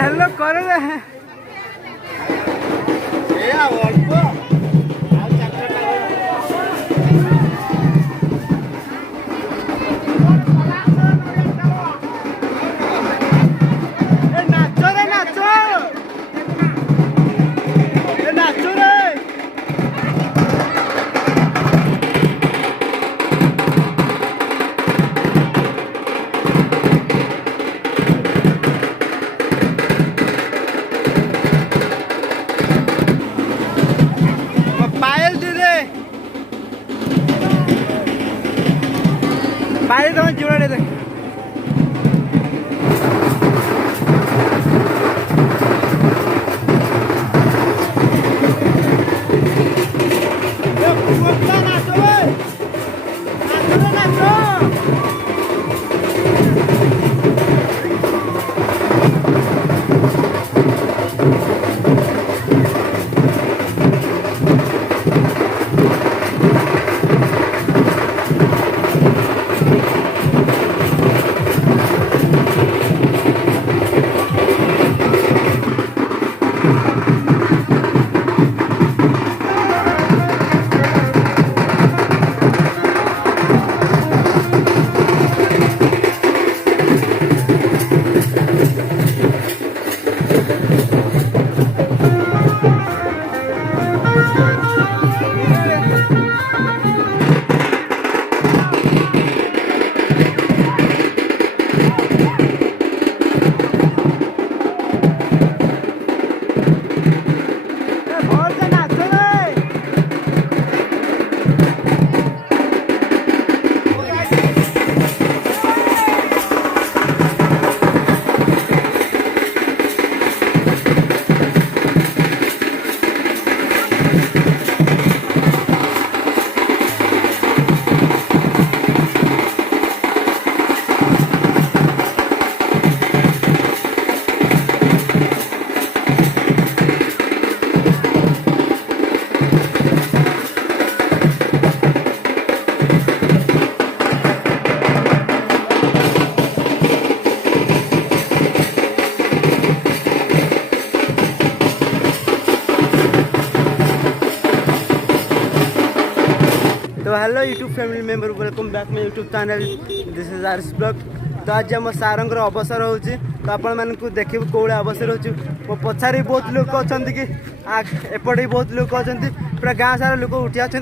Hello कर रहे हैं पायल तो जुड़ा दे तो hello YouTube family member welcome back my YouTube channel this is RS blog. तो आज आम सारंगर अवसर हो तो आपण मानक देखिए कौन अवसर हो मो पछारे बहुत लोग अच्छा कि एपटे बहुत लोग अच्छा पूरा गाँव सारा लोग उठी अच्छा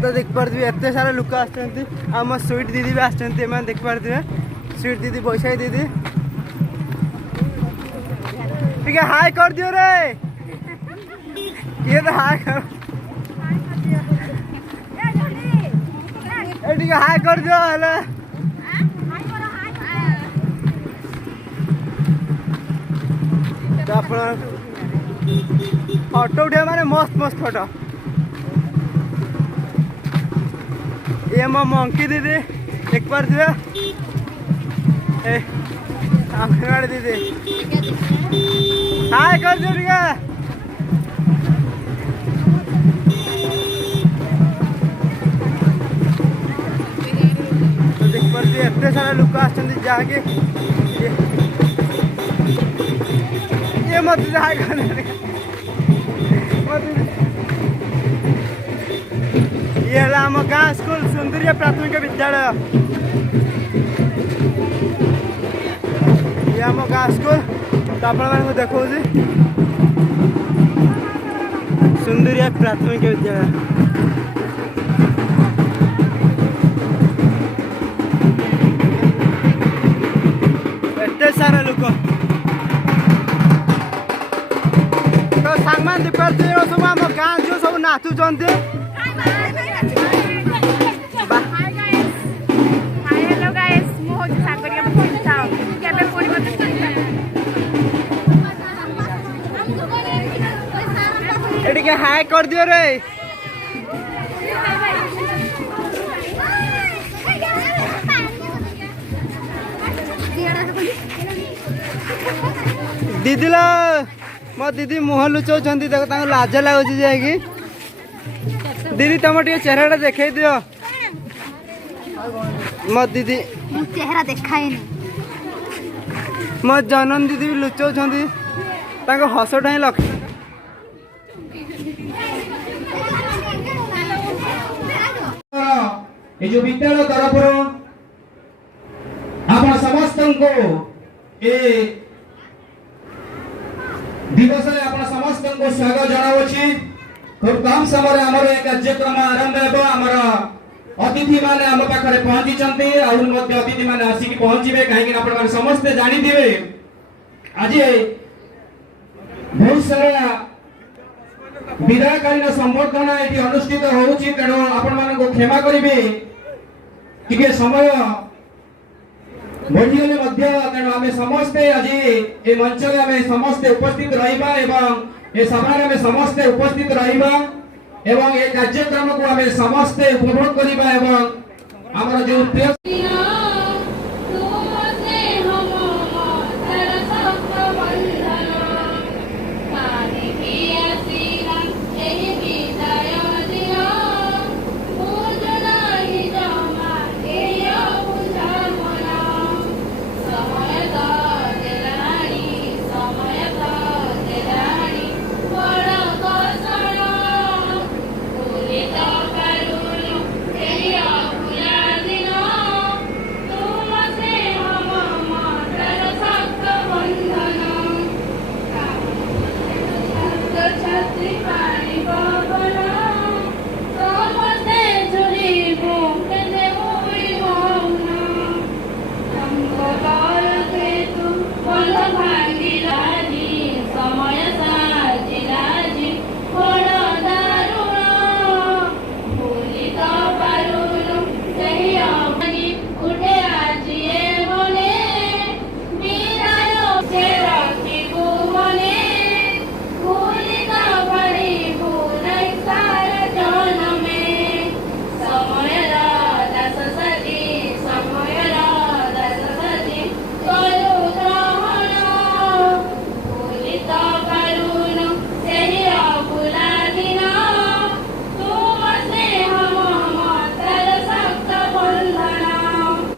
तो देख पारे एत सारा लोक आम स्वीट दीदी भी आसमें देख पारे स्वीट दीदी बैशाखी दीदी ठीक है हाय कर दियो रे ये तो हाय कर ठीक है हाय कर दियो हेले तो अपन फोटो उठे माने मस्त मस्त फोटो ये मो मंकी दीदी देख पारे आंगनवाड़ी दीदी सारा लोक आछंती जाके ये मत जा ये आम गाँ स्कूल सुंदरिया प्राथमिक विद्यालय ये आम गाँ स्कूल तो आप देखा सुंदरिया प्राथमिक विद्यालय एते सारा लोक तो सांगमान दीपावली सब आम गाँ जो सब नाचुंट ये हाय कर दियो रे दीदी लो मो दीदी मुह लुचाऊँ देख लाज लगुच दीदी तुम टे चेहरा देखे दियो मो दीदी चेहरा देखाए मो जनन दीदी भी लुचाऊँ हसटा ही लक्ष्य ये जो विद्यालय तरफ आप समस्त को ए दिवस आप समस्त को स्वागत जनावछि खूब कम समय आमर एक कार्यक्रम आरंभ हेबो आमर अतिथि माने आम पाखरे पहुंची चंती और मध्य अतिथि माने आसी पहुंचीबे काहे कि आपण समस्त जानि दिबे आज बहुत सारा विदायकालीन संबर्धना ये अनुष्ठित होउछि तेणु आपण मानको क्षमा करिवे टिके समय बढ़िगले मध्य तेणु आमे समस्ते आज ए मंच रे आमे समस्ते उपस्थित रहिबा एवं ए सभा रे आमे समस्ते उपस्थित रहिबा एवं ए कार्यक्रम को आमे समस्ते उपभोग करिबा एवं हमर जो